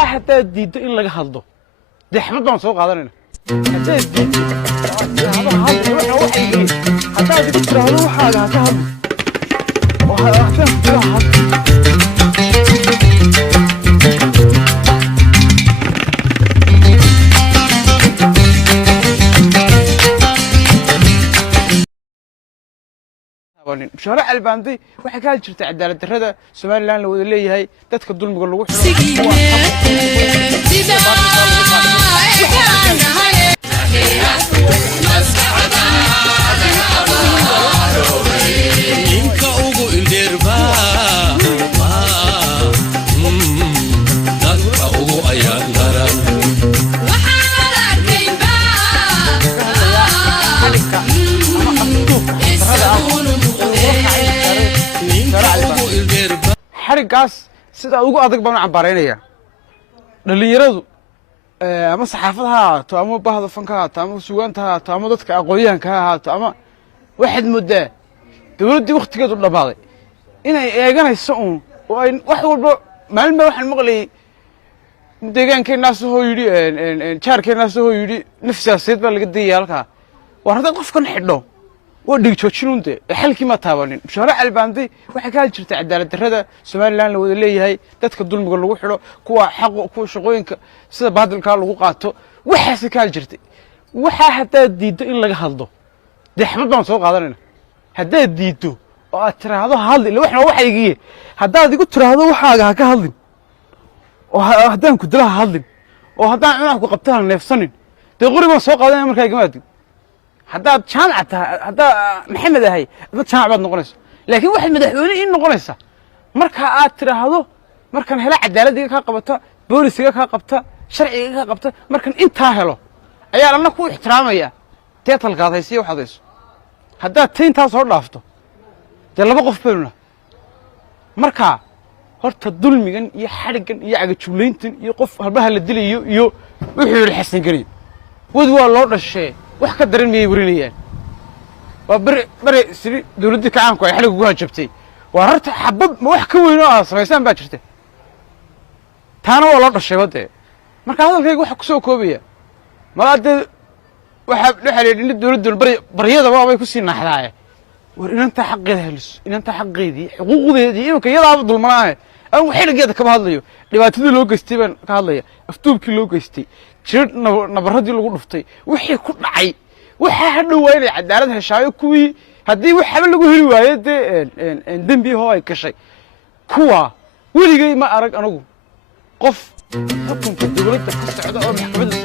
waxaa haddaad diiddo in laga hadlo dee xabad baan soo qaadanayna haddaad diiddo haddaad igu tiraahdo waxaaga ha ka hadli oo hafeen ku jira hadli شارع الباندي waxay ka jirtay cadaalad darrada Soomaaliland la wada leeyahay dadka dulmiga lagu xarigaas sida ugu adag baan cambaaraynaya dhalinyaradu ama saxaafadaha ahaato ama bahda fanka ahaato ama suugaanta ahaato ama dadka aqoonyahanka ahaato ama waxaad moodaa dowladdii wakhtigeedu dhammaaday inay eeganayso uun oo ay wax walba maalinba waxaan maqlayay deegaankeennaas hoo yidhi jaarkeennaas hoo yidhi nafsiyaasadeed baa laga dayaya halkaa war haddaad qofkan xidho waa dhig joojinun dee xalkii ma taabanin sharac albaandi waxay ka jirtay cadaalad darrada Soomaaliland la wada leeyahay dadka dulmiga lagu xidho kuwa shaqooyinka sida baadilka lagu qaato waxaas ka jirtay waxa haddaad diiddo in laga hadlo dee xabad baan soo qaadanayna haddaad diiddo oo aad tiraahdo hadli waxna waxaygiye haddaad igu tiraahdo waxaaga ha ka hadlin oo haddaan ku dalaha hadlin oo haddaan cunaa ku qabtaan neefsanin dee qori baan soo qaadanaya markaa gamaadi haddaad jaamac tahay haddaa maxamed ahay dad jaamac baad noqonaysa laakiin waxaad madaxweyne in noqonaysa marka aad tiraahdo markan hela cadaaladiga ka qabata boolisiga ka qabta sharciga ka qabta markan intaa helo ayaa lana ku ixtiraamaya teetalkaad haysiyo waxaad hayso haddaad tayntaa soo dhaafto dee laba qof baynu marka horta dulmigan iyo xadhigan iyo cagajuglayntan iyo qof halbaha la dilayo iyo wuxuu yidhi xasan geliyo wad waa loo dhashee wax ka daran miyay warinayaan waa bari sidi dawladdii kacaanku ay xaliga ugu hajabtay waa horta xabad ma wax ka weyn oo samaysaan baa jirta taana waa loo dhashay wadde marka hadalkayga waxa ku soo koobaya malaadee waxa leeyahay dawladdu baryada waa ku sii naaxdaaye war inanta xaqeeda heliso inanta xaqeedii xuquuqdeedii inuu ka yadaaba dulmanaa aan xiligeeda kaba hadlayo dhibaatadii loo geystay baan ka hadlaya aftuubkii loo geystay jir nabaradii lagu dhuftay wixii ku dhacay waxa hadhow waa inay cadaalad heshaayo kuwii haddii waxba lagu heli waayo dee dembi hoo ay gashay kuwa weligay ma arag anagu qof xukunka dowladda ka socda oo maxkamadda